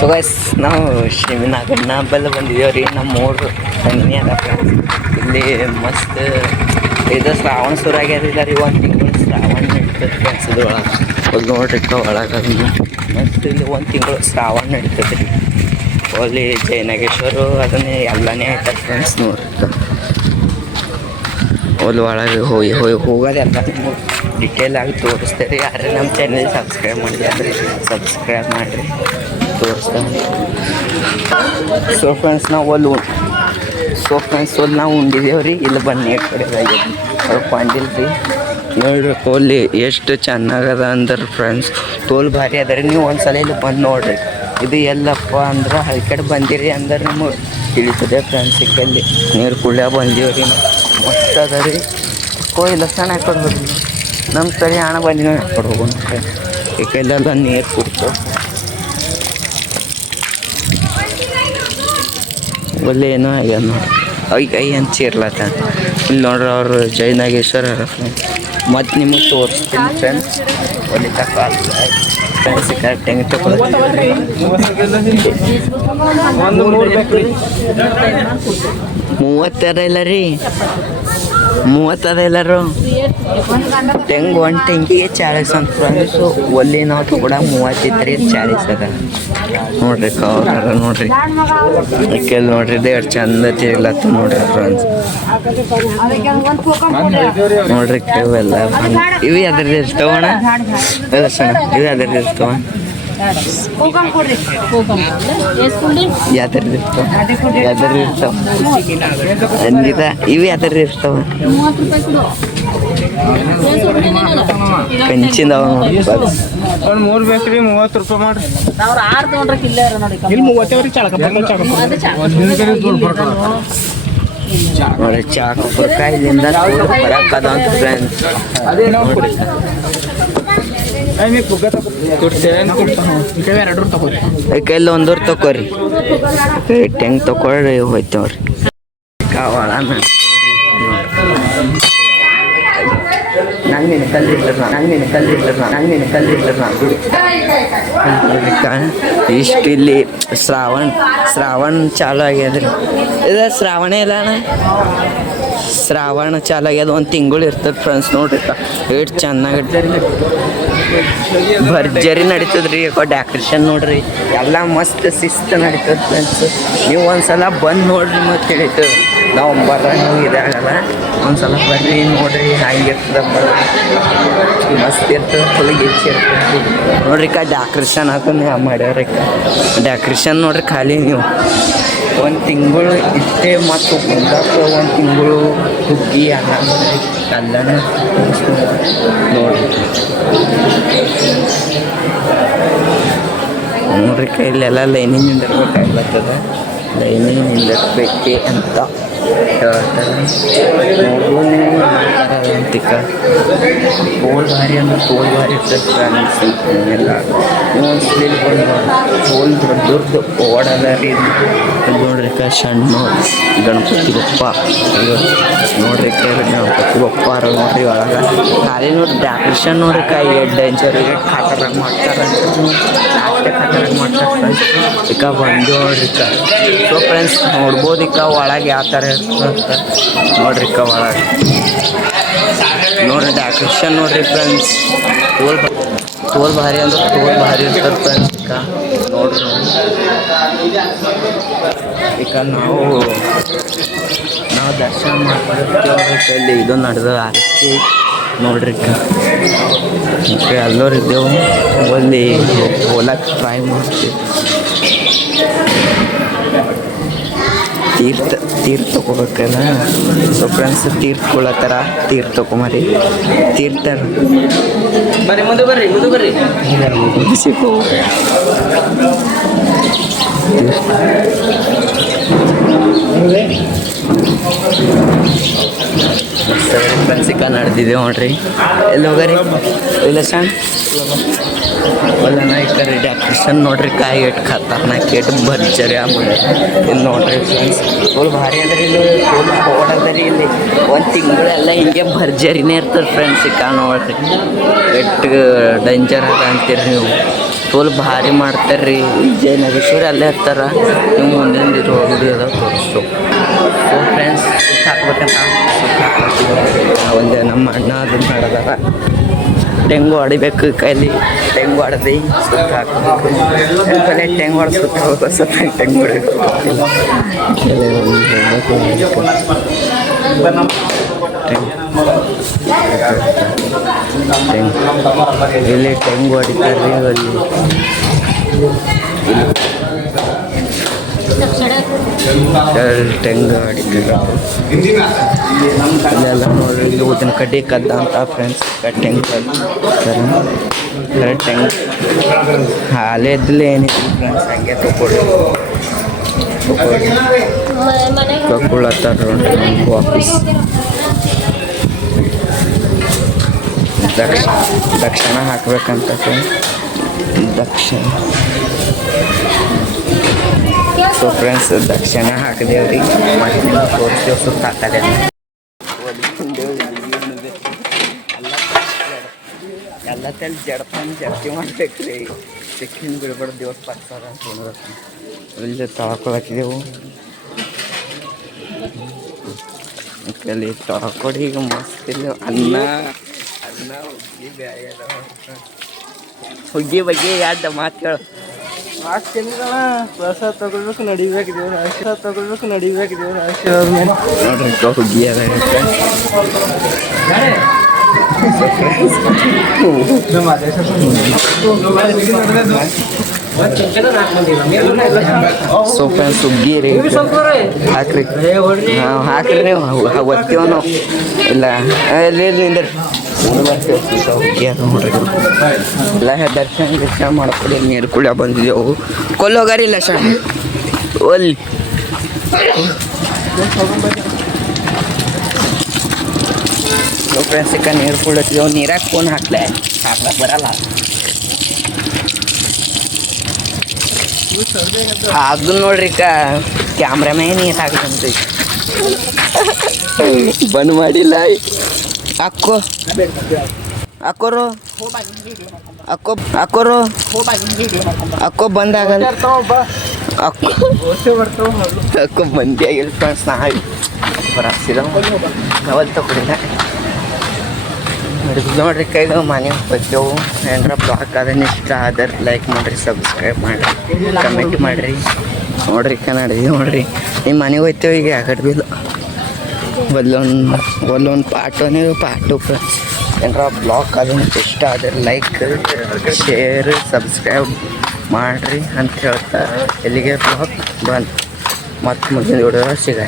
So guys ನಾವು ಶಿವನಗರನ ಬಲ್ಲ ಬಂದಿದ್ದೇವೆ ರೀ. ನಮ್ಮ ಊರು ತಣ್ಣಿ ಅದ ಫ್ರೆಂಡ್ಸ್. ಇಲ್ಲಿ ಮಸ್ತ್ ಇದು ಶ್ರಾವಣ ಶುರು ಆಗ್ಯದಿಲ್ಲ ರೀ. ಒಂದು ತಿಂಗಳು ಶ್ರಾವಣ ನಡೀತದೆ ಫ್ರೆಂಡ್ಸ್. ಇದು ಒಳಗೆ ಒಂದು ನೋಡ್ರಿ ಒಳಗೆ ಮಸ್ತ್ ಇಲ್ಲಿ ಒಂದು ತಿಂಗಳು ಶ್ರಾವಣ ನಡೀತದೆ ರೀ. ಅಲ್ಲಿ ಜಯನಾಗೇಶ್ವರು ಅದನ್ನೇ ಎಲ್ಲನೇ ಆಯ್ತಾರೆ ಫ್ರೆಂಡ್ಸ್. ನೋಡ್ರಿ ಅಲ್ಲಿ ಒಳಗೆ ಹೋಗೋದೆಲ್ಲ ಡಿಟೇಲ್ ಆಗಿ ತೋರಿಸ್ತೇವೆ. ಯಾರೇ ನಮ್ಮ ಚಾನಲ್ ಸಬ್ಸ್ಕ್ರೈಬ್ ಮಾಡಿದ್ರೆ ಸಬ್ಸ್ಕ್ರೈಬ್ ಮಾಡಿರಿ, ತೋರಿಸ್ತಾರೆ. ಸೊ ಫ್ರೆಂಡ್ಸ್ ನಾವು ಅಲ್ಲಿ ನಾವು ಉಂಡಿದ್ದೇವೆ ರೀ. ಇಲ್ಲಿ ಬನ್ನಿ ಕಡೆದಾಗಿ ಸ್ವಲ್ಪ ಅಂದಿಲ್ಲ ರೀ. ನೋಡ್ರಿ ಅಲ್ಲಿ ಎಷ್ಟು ಚೆನ್ನಾಗದ ಅಂದ್ರೆ ಫ್ರೆಂಡ್ಸ್ ತೋಲ್ ಭಾರಿ ಅದ ರೀ. ನೀವು ಒಂದ್ಸಲ ಇಲ್ಲಿ ಬಂದು ನೋಡ್ರಿ. ಇದು ಎಲ್ಲಪ್ಪ ಅಂದ್ರೆ ಈ ಕಡೆ ಬಂದಿರಿ ಅಂದ್ರೆ ನಿಮಗೆ ತಿಳಿತದೆ ಫ್ರೆಂಡ್ಸ್. ಇಲ್ಲಿ ನೀರು ಕುಳ್ಳ ಬಂದೀವಿ ರೀ. ಮಸ್ತ್ ಅದ ರೀ. ಇಲ್ಲ ಸಣ್ಣ ಆ ಕಡೆ ಹೋಗಿ ನಮ್ಮ ಕಡೆ ಹಣ ಬಂದಿನ ಆ ಕಡೆ ಹೋಗೋಣ ಫ್ರೆಂಡ್ಸ್. ಈ ಕೈಲೆಲ್ಲ ನೀರು ಕುಡ್ತೇವೆ. ಒಳ್ಳೆ ಏನೋ ಆಗ್ಯಾದ ನೋಡಿ. ಕೈ ಅಂತ ಚೀರ್ಲತ್ತ. ಇಲ್ಲಿ ನೋಡ್ರಿ ಅವರು ಜಯನಾಗೇಶ್ವರ ಫ್ರೆಂಡ್ಸ್. ಮತ್ತು ನಿಮಗೆ ತೋರಿಸ್ತೀನಿ ಫ್ರೆಂಡ್ಸ್. ಒಳ್ಳೆ ತಕ್ಕ ಫ್ರೆಂಡ್ಸ್ ಕರೆಕ್ಟ್ ಹೆಂಗೆ ತಗೊಳ್ತೀವಿ. ಮೂವತ್ತಾರ ಇಲ್ಲ ರೀ, 30 ಅದ ಎಲ್ಲರೂ. ತೆಂಗು ಒಂದು ತೆಂಗಿಗೆ 40 ಅಂತ ಫ್ರೆಂಡ್ಸು. ಒಲ್ಲಿ ನಾವು ಕೂಡ 30 ಇತ್ತು 40 ಅದ ನೋಡ್ರಿ. ಕವರ್ ನೋಡ್ರಿ ಕೆಲ್ ನೋಡ್ರಿ. ದೇವ್ರು ಚಂದ ತಿರ್ಲತ್ತ ನೋಡ್ರಿ ಫ್ರೆಂಡ್ಸ್. ನೋಡ್ರಿ ಕೆವೆಲ್ಲ ಇವು ಯಾವ್ದ್ರದ್ದು ಇರ್ತಾವಣ? ಇಲ್ಲ ಸಣ್ಣ ಇವು ಯಾವ್ದ್ರದ್ದು ಇರ್ತಾವ? ಯಾವ್ದ್ರದ್ದು ಇರ್ತಾವ? ಅಂದಿದ ಇವು ಯಾವ್ದ್ರದ್ದು ಇರ್ತಾವ? ಕಂಚಿಂದವ ನೋಡಿ. ಒಂದು 3 ಬೇಕ್ರಿ 30 ರೂಪಾಯಿ ಮಾಡ್ರಿ. ನೋಡಿ ಚಾಕಪುರಕ ಇಲ್ಲಿಂದ ಬರಕ್ಕದ ಅಂತ ಫ್ರೆಂಡ್ಸ್. ಕೈಲಿ 1 ತಗೋರಿ. ಹೆಂಗೆ ತಗೊಳ್ರಿ ಹೋಯ್ತೇವ್ರಿ. ಕಾವಾಳನ ನಂಗೆ ಇಷ್ಟು ಇಲ್ಲಿ ಶ್ರಾವಣ ಚಾಲು ಆಗ್ಯದ್ರಿ. ಇದು ಶ್ರಾವಣ ಇಲ್ಲ ಅಣ್ಣ, ಶ್ರಾವಣ ಚಾಲು ಆಗ್ಯದ. 1 ತಿಂಗಳು ಇರ್ತದೆ ಫ್ರೆಂಡ್ಸ್. ನೋಡ್ರಿ ಎಷ್ಟು ಚೆನ್ನಾಗಿ ಭರ್ಜರಿ ನಡೀತದ್ರಿ. ಡೆಕೋರೇಷನ್ ನೋಡ್ರಿ ಎಲ್ಲ ಮಸ್ತ್ ಶಿಸ್ತು ನಡೀತದೆ ಫ್ರೆಂಡ್ಸ್. ನೀವು ಒಂದ್ಸಲ ಬಂದು ನೋಡ್ರಿ ಮತ್ತೆ ತಿಳಿತದೆ. ನಾವು ಬರೋಂಗೆ ಇದಾಗಲ್ಲ. ಒಂದ್ಸಲ ಬರ್ರಿ ನೋಡ್ರಿ ಹಂಗಿರ್ತದೆ. ಮಸ್ತ್ ಇರ್ತದೆ. ಫುಲ್ ಗಿಚ್ಚಿ ಇರ್ತದೆ ನೋಡ್ರಿ. ಡೆಕೋರೇಷನ್ ಹಾಕೊಂಡು ಮಾಡ್ಯಾರ. ಡೆಕೋರೇಷನ್ ನೋಡ್ರಿ ಖಾಲಿ ನೀವು 1 ತಿಂಗಳು ಇಷ್ಟೇ. ಮತ್ತು ಮುಂದಕ್ಕೆ 1 ತಿಂಗಳು ಹುಗ್ಗಿ ಅಲ್ಲನೇ ನೋಡ್ರಿ. ನೋಡ್ರಿ ಕೈಲೆಲ್ಲ ಲೈನಿಂಗ್ ನಿಂದಿರ್ಬೇಕಾಗ್ಲತ್ತದ. ಲೈನಿಂಗ್ ನಿಂದಿರ್ಬೇಕೆ ಅಂತ ಹೇಳ್ತಾರೆ. ಅಂತಿಕ ತೋಲ್ ಭಾರಿ ಅಂದ್ರೆ ತೋಲ್ ಭಾರಿ ಇರ್ತದೆ ಫ್ರೆಂಡ್ಸ್. ಎಲ್ಲ ಒಂದ್ಸಲಿ ಬಂದು ತೋಲ್ ದೊಡ್ಡದು ಓಡಲ್ಲ ರೀ. ನೋಡ್ರಿ ಸಣ್ಣ ಗಣಪತಿ ಬಪ್ಪ ನೋಡ್ರಿ. ಗಣಪತಿ ಬಪ್ಪ ನೋಡ್ರಿ ಒಳಗೆ ಖಾಲಿ ನೋಡ್ರಿ. ಡೆಕೋರೇಷನ್ ನೋಡ್ರಿ ಡೇಂಜರ್ ಖಾತರಾಗಿ ಮಾಡ್ತಾರೆ. ಅಷ್ಟೇ ಖಾತರಾಗಿ ಮಾಡ್ತಾರೆ ಫ್ರೆಂಡ್ಸ್. ಬಂದು ನೋಡ್ರಿ ಸೊ ಫ್ರೆಂಡ್ಸ್ ನೋಡ್ಬೋದು. ಒಳಗೆ ಯಾವ ಥರ ಇರ್ತದೆ ನೋಡ್ರಿ. ಒಳಗೆ ನೋಡ್ರಿ ಡೆಕೋರೇಷನ್ ನೋಡ್ರಿ ಫ್ರೆಂಡ್ಸ್. ತೋಲ್ ಭಾರಿ ಅಂದ್ರೆ ತೋಲ್ ಭಾರಿ ಇರ್ತದೆ ಫ್ರೆಂಡ್ಸ್. ನೋಡ್ರಿ ನಾವು ದರ್ಶನ ಮಾಡ್ಕೊಂಡಿರ್ತೇವೆ. ಇಲ್ಲಿ ಇದು ನಡೆದ ಆರತಿ ನೋಡ್ರಿ. ಎಲ್ಲರೂ ಇದ್ದೇವೆ. ಅಲ್ಲಿ ಹೋಲಕ್ಕೆ ಟ್ರೈ ಮಾಡ್ತೀವಿ. ತೀರ್ಥ ತಗೋಬೇಕಲ್ಲ. So friends ತೀರ್ಥಕೊಳ್ಳತ್ತಾರ. ತೀರ್ಥ ತಗೊಂಬರಿ. ತೀರ್ಥ ಬರ್ರಿ ಮುಂದೆ ಬರ್ರಿ. ಫ್ರೆಂಡ್ಸ್ ನಡೆದಿದೆ ನೋಡ್ರಿ. ಎಲ್ಲಿ ಹೋಗ್ರಿ ಇಲ್ಲ ಸಣ್ಣ ಒಲ್ಲನ ಈ ಕಡೆ ಡೆಕೋರೇಷನ್ ನೋಡ್ರಿ ಕಾಯಿ ಇಟ್ಟು ಖತರ್ನಾಕ್ ಇಟ್ಟು ಭರ್ಜರಿ ಆಮೇಲೆ ಇಲ್ಲಿ ನೋಡ್ರಿ ಫ್ರೆಂಡ್ಸ್ ಫುಲ್ ಭಾರಿ ಅದ್ರಿ ಇಲ್ಲಿ ಫುಲ್ ಓಡದ್ರಿ ಇಲ್ಲಿ ಒಂದು ತಿಂಗಳೆಲ್ಲ ಹಿಂಗೆ ಭರ್ಜರಿನೇ ಇರ್ತದೆ ಫ್ರೆಂಡ್ಸ್ ಈಗ ನೋಡ್ರಿ ಎಷ್ಟು ಡೇಂಜರ್ ಅದ ಅಂತೀರಿ ನೀವು ಫುಲ್ ಭಾರಿ ಮಾಡ್ತಾರೆ ರೀ ವಿಜಯನಗೇಶ್ವರ ಅಲ್ಲೇ ಇರ್ತಾರ ನೀವು ಮುಂದಿನ ವಿಡಿಯೋದಾಗ ತೋರಿಸ್ತು ಸೊ ಫ್ರೆಂಡ್ಸ್ ಸುತ್ತ ಹಾಕ್ಬೇಕಂತ ಒಂದೇ ನಮ್ಮ ಅಣ್ಣ ಅದನ್ನ ಮಾಡಿದಾರ ಟೆಂಗು ಹೊಡಿಬೇಕು ಕೈಲಿ ಟೆಂಗು ಹೊಡೆದು ಸುತ್ತ ಹಾಕಬೇಕು ಕಲೆ ಟೆಂಗು ಹೊಡೆದು ಸುತ್ತ ಹೋಗೋ ಸುತ್ತ ಟೆಂಗು ಹೊಡಿಬೇಕು ಇಲ್ಲಿ ಟೆಂಗು ಹೊಡಿತಾರೆ ಅಲ್ಲಿ ಟೆಂಗು ಹೊಡಿತಾರೆ ಇಲ್ಲೆಲ್ಲ ನೋಡ್ರಿ ಇಲ್ಲಿ ಊದಿನ ಕಡ್ಡಿ ಕದ್ದ ಅಂತ ಫ್ರೆಂಡ್ಸ್ ಟೆಂಗು ಟೆಂಗು ಹಾಲೇ ಇದ್ದಿಲ್ಲ ಏನಿಲ್ಲ ಫ್ರೆಂಡ್ಸ್ ಹಂಗೆ ತಗೊಳ್ಳತ್ತಾರ ನೋಡ್ರಿ ವಾಪೀಸ್ ದಕ್ಷಿಣ ಹಾಕ್ಬೇಕಂತ ದಕ್ಷಿಣ ಸೊ ಫ್ರೆಂಡ್ಸ್ ದಕ್ಷಿಣ ಹಾಕಿದೇವ್ರಿ ಮತ್ತೆ ತೋರಿಸ್ತೇವೆ ಸುತ್ತ ಹಾಕದೆ ಎಲ್ಲ ತಲೆ ಜಡ್ತಂದು ಜಡ್ತಿ ಮಾಡ್ಬೇಕ್ರಿ ಸಿಕ್ಕಿನ ಬಿಡ್ಬಾರ್ದು ದಿವಸ ಬರ್ತಾರ ಅಂತ ಇಲ್ಲಿ ತೊಳ್ಕೊಳತ್ತಿದೆವು ಅಲ್ಲಿ ತೊಳ್ಕೊಡಿ ಈಗ ಮಸ್ತ್ ಇಲ್ಲ ಅನ್ನ ಹುಗ್ಗಿ ಬ್ಯಾಗ ಹುಗ್ಗಿ ಬಗ್ಗೆ ಯಾರ್ದ ಮಾತು ಹೇಳು ಪ್ರಸಾದ ತಗೊಳ್ಬೇಕು ನಡಿಬೇಕು ನೋಡ್ರಿ ಹುಗ್ಗಿ ಅದ ಸೊ ಫ್ರೆಂಡ್ಸ್ ಹುಗ್ಗಿ ರೀ ಹಾಕ್ರಿ ಹಾಕ್ರಿ ನೀವು ಒತ್ತೀವ ನಾವು ಇಲ್ಲ ಇಲ್ಲಿ ಹುಗ್ಗಿ ಅದ ನೋಡ್ರಿ ಎಲ್ಲ ದರ್ಶನ ಮಾಡ್ಕೊಡಿ ನೀರು ಕುಡಿಯ ಬಂದಿದ್ದೆವು ಕೊಲ್ಲೋಗಾರಿ ಇಲ್ಲ ಸರ್ ಒಲ್ಲಿ ಫ್ರೆಂಡ್ಸ್ ಈಗ ನೀರು ಕುಡಿಯತ್ತಿದ್ದೆವು ನೀರಾಗ ಫೋನ್ ಹಾಕ್ಲಕ್ಕೆ ಬರಲ್ಲ ಅದು ನೋಡ್ರಿ ಕ್ಯಾಮ್ರಾಮೇ ನೀರು ಹಾಕಂತ ಬಂದ್ ಮಾಡಿಲ್ಲ ಅಕ್ಕೋ ಅಕ್ಕೋರು ಅಕ್ಕೋರು ಅಕ್ಕೋ ಬಂದಾಗಲ್ಲ ಅಕ್ಕೋ ಬಂದಿ ಆಗಿಲ್ಲ ಫ್ರೆಂಡ್ಸ್ ಬರಾಕ್ಸಿದ ಅವಲ್ ತಗೊಂಡಿಲ್ಲ ನೋಡ್ರಿ ಕೈದು ಮನೆ ಹೋಗ್ತೇವು ಏನಾರ ಬ್ಲಾಕ್ ಅದನ್ನ ಇಷ್ಟ ಆದ್ರೆ ಲೈಕ್ ಮಾಡಿರಿ ಸಬ್ಸ್ಕ್ರೈಬ್ ಮಾಡಿರಿ ಕಮೆಂಟ್ ಮಾಡಿರಿ ನೋಡ್ರಿ ಕನ್ನಡ ನೋಡ್ರಿ ನಿಮ್ಮ ಮನೆಗೆ ಹೋಗ್ತೇವೆ ಈಗ ಯಾಕಡೆ ಬಿಲ್ಲ ಒಲ್ಲೊಂದು ಪಾಟು ಫ್ರೆಂಡ್ಸ್ ಏನಾರ ಬ್ಲಾಗ್ ಅದನ್ನು ಇಷ್ಟ ಆದರೆ ಲೈಕ್ ಶೇರ್ ಸಬ್ಸ್ಕ್ರೈಬ್ ಮಾಡಿರಿ ಅಂತ ಹೇಳ್ತಾರೆ ಎಲ್ಲಿಗೆ ಬ್ಲಾಗ್ ಬಂದು ಮತ್ತು ಮುಂದಿನ ವಿಡಿಯೋ ಸಿಗ